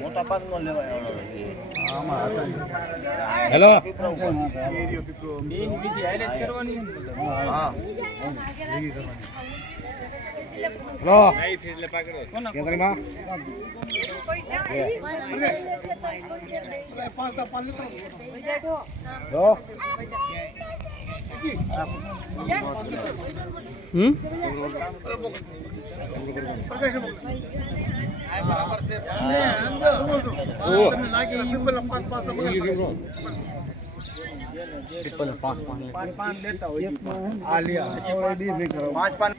મોટા પાક નો લેવાય હેલો હેલો કેતરીમાં બરાબર છે પાંચ લેતા હોય આ લ્યા પાંચ પાંચ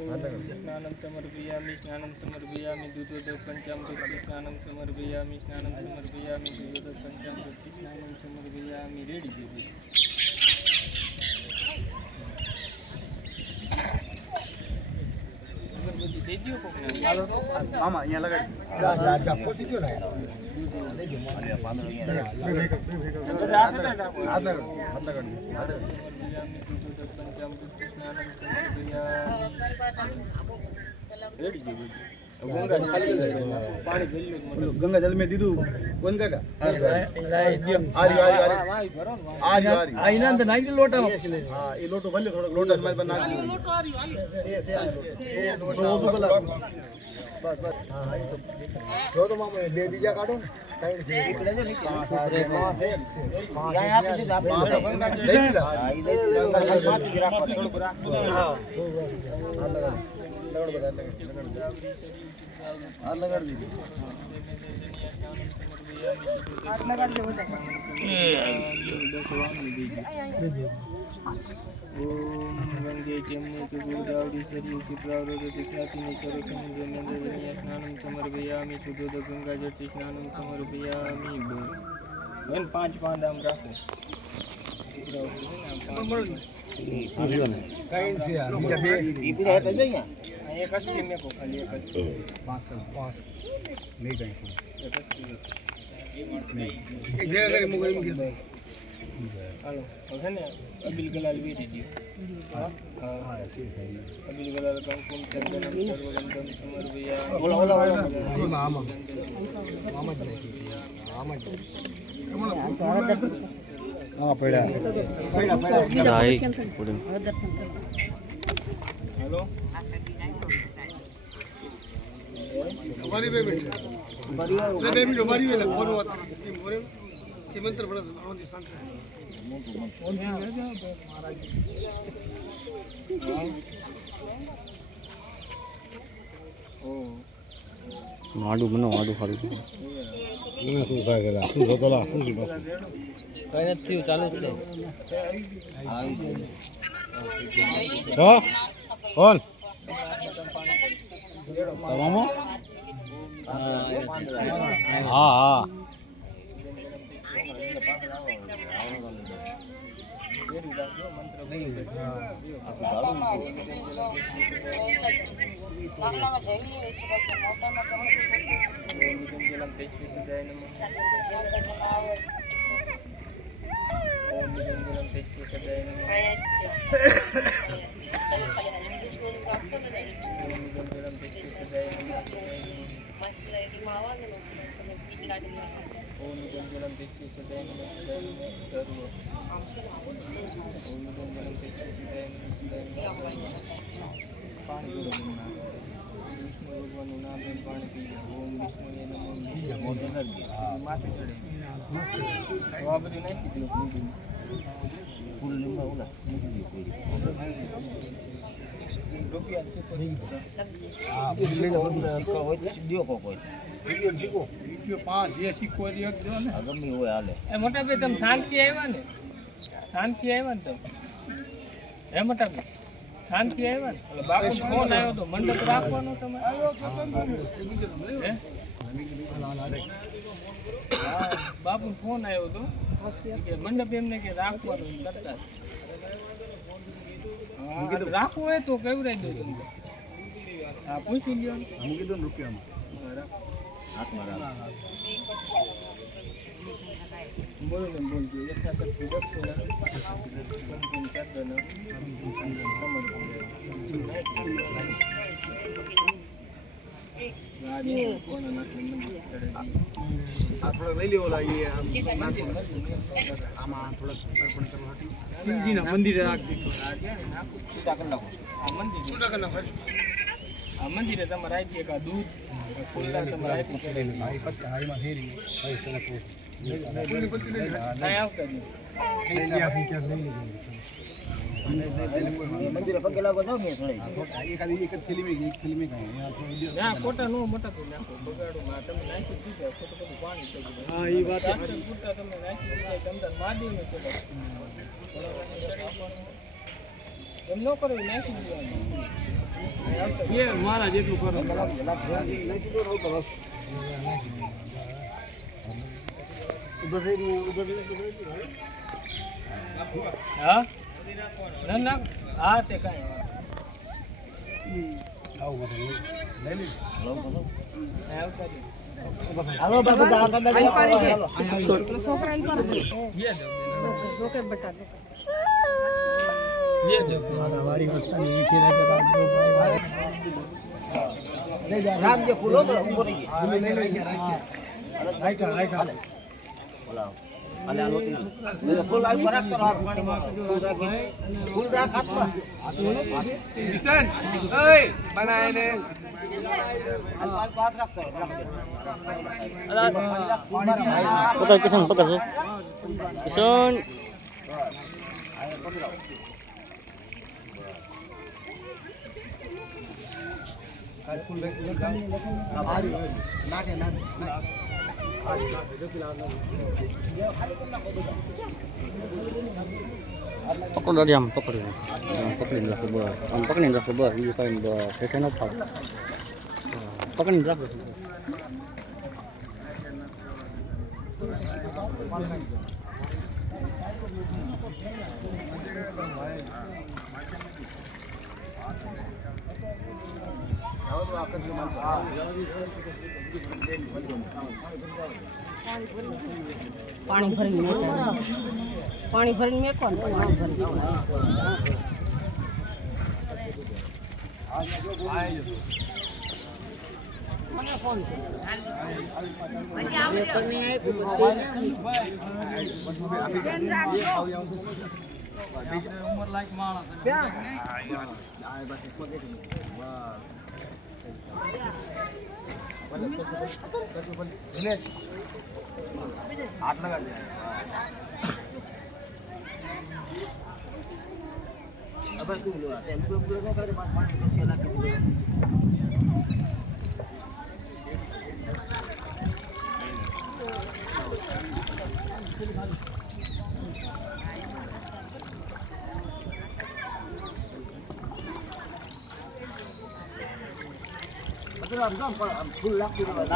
स्नानं समर्पयामि स्नानं समर्पयामि दूतोदक पंचामृत स्नानं समर्पयामि स्नानं समर्पयामि दूतोदक पंचामृत स्नानं समर्पयामि रेडी देवी अगरबत्ती दे दियो कोकने ચાલો આમાં અહીંયા લગાડી પોસી ગયો ને દેજો અરે 15 गंगा जल में दीदू कौन का आइना नाइट लोटा हां ये लोटो भले थोड़ा लोटा में बना लोटो आ रही बस बस हां आई तो जो तो मामा दे दीजिए काटो साइड से इकडे जो नीचे हां से यहां पे आप दे दीजिए हां इधर पांच गिरा थोड़ा पूरा हां लगा लगड़ बता लगा दीजिए आठ लगा दे ओम गंगे जमुने गोदावरी सरयू शुक्रावती दिख्यातिनी सरस्वती नंदिनी स्नानं समर्पयामि शुद्धोद गंगा जल स्नानं समर्पयामि बेन पांच पांच आम રાખો કાઈન છે આ બીજા બે ઈ પૂરા હતા જો અહીંયા એક જ મે કો ખાલી એક જ પાંચ નહીં કઈ એક જ એક બે લગે મુગઈ મુકે હાલો હવે ને અબિલ ગલાલ વેરી દીયો હા સી થઈ અબિલ ગલાલ કંકુમ ચંદનમ સર્વગંધમ સમર્પયા ઓલા આમાં જ હા પડ્યા હેલો हमारी पेमेंट हमारी है फोन होता है मोरे के मंत्र बड़ा आनंद शांत फोन में महाराज ओ माडू बनो माडू खाली ना सुसा करा तू जोतला तू बस કઈ નથી ચાલુ છે હા કોણ તમામો હા હા रुपया રૂપિયો 5 જે સિક્કો દે જો ને ગમે હોય હાલે એ મોટા ભાઈ તમે શાંતિ આવ્યા ને તમે હે મોટા ભાઈ શાંતિ આવ્યા ને એટલે બાપુ ફોન આવ્યો તો મંડપ રાખવાનો તમારે હે બાપુ ફોન આવ્યો તો કે મંડપ એમને કે રાખવાનું કરતા રાખવું હોય તો કેવડાવી દો તમને હા પૂછી લ્યો મૂકી દો ને રૂપિયામાં હાથમાં રાખ બોલો ને બોલજો યથાશક્તિ આપણે લઈ લેવો લાગીએ આમાં થોડુંક અર્પણ કરવા શિવજીના મંદિરે રાખી આ મંદિરે તમારે આપીએ કા દૂધ ફૂલદાર તમારે આપી મંદિરે પગે લાગો ન મેં ના ખોટા નો મોટા તો નાખો બગાડો માં તમે નાખી દીધા ખોટું બધું પાણી થઈ ગયું હા એ વાત પૂરતા તમે નાખી દીધા તમને માદી ને એમ ન કરો નાખી દીધા મારા જેટલું કરો હા ના ના હા તે કાંઈ હાલો બસ રામજી ફૂલો ઉભો રહી બોલાવો અલે આ લોટી ફૂલ આવી બરાક કરો ફૂલ રાખ હાથમાં કિશન ઓય બનાય ને હાથ રાખતો પકડ કિશન પકડ કિશન પકડો આમ પકડીને રાખો બસ આમ પકડીને રાખો બસ બીજું કઈ બસ હેઠે ન થાવ પકડીને રાખો પાણી ભરીને મેકવાનું હાથ લગા દે અબર તું લો આ તેમ પૂરો ન કરે પાણી પછી લાગી દે ફૂલ નાખી દેવા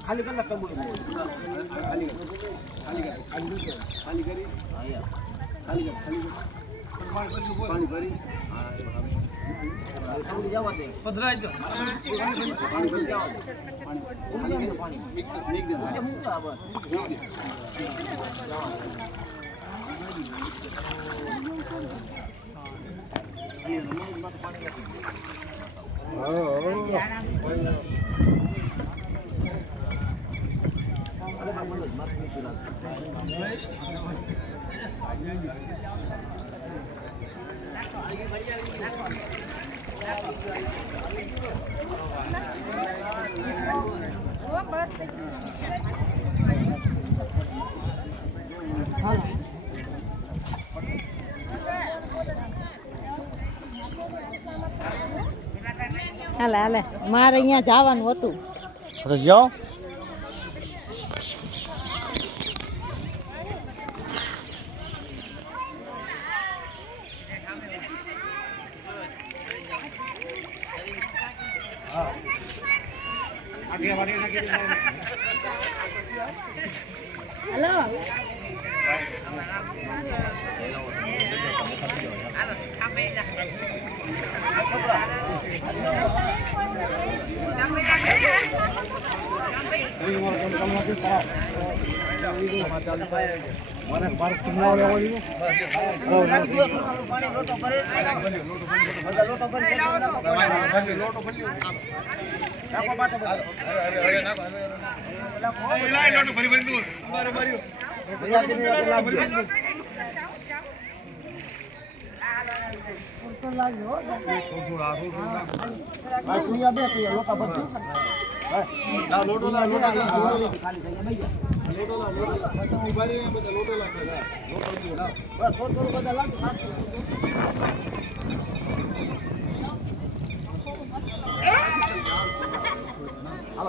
ખાલી કલાક કબૂલ ખાલી કરી પાણી ભરી જવા દે પધરાઈ દો પાણી ભરી જવા દે પાણી નીક દે હાલે મારે અહીંયા જવાનું હતું તો જાઓ હલો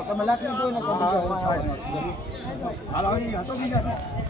તમે લાકડી દો ને હાલો અહીં હતો બીજા